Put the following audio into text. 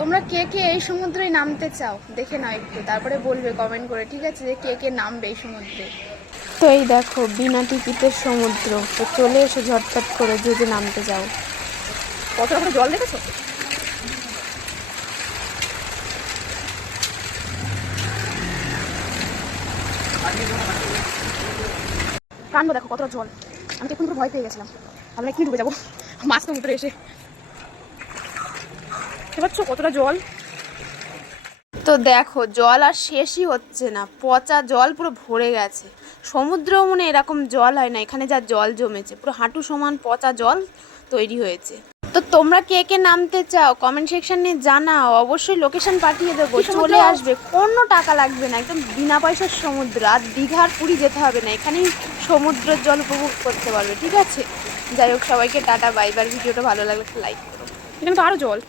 তোমরা কে কে এই সমুদ্রে নামতে চাও দেখে নাও একটু, তারপরে বলবে কমেন্ট করে, ঠিক আছে, যে কে কে নামবে এই সমুদ্রে। তো এই দেখো বিনা টিকিটের সমুদ্র, তো চলে এসো ঝটপট করে যদি নামতে যাও। কতটা করে জল দেখেছো? কাণ্ড দেখো কতটা জল, আমি তো এখন পুরো ভয় পেয়ে গেছিলাম, আমরা এক্ষুনি ডুবে যাবো মাছ সমুদ্রে এসে। দেখতে কতটা জল। তো দেখো জল আর শেষই হচ্ছে না, পচা জল পুরো ভরে গেছে। সমুদ্রেও মনে এরকম জল হয় না, এখানে যা জল জমেছে পুরো হাঁটু সমান পচা জল তৈরি হয়েছে। তো তোমরা কে কে নামতে চাও কমেন্ট সেকশনে জানাও, অবশ্যই লোকেশন পাঠিয়ে দেবো, চলে আসবে, কোনো টাকা লাগবে না, একদম বিনা পয়সার সমুদ্র। আর দীঘার পুরী যেতে হবে না, এখানেই সমুদ্রের জল উপভোগ করতে পারবে, ঠিক আছে। যাই হোক, সবাইকে টাটা বাই বাই। ভিডিওটা ভালো লাগলে লাইক করো। এখানে তো আরও জল।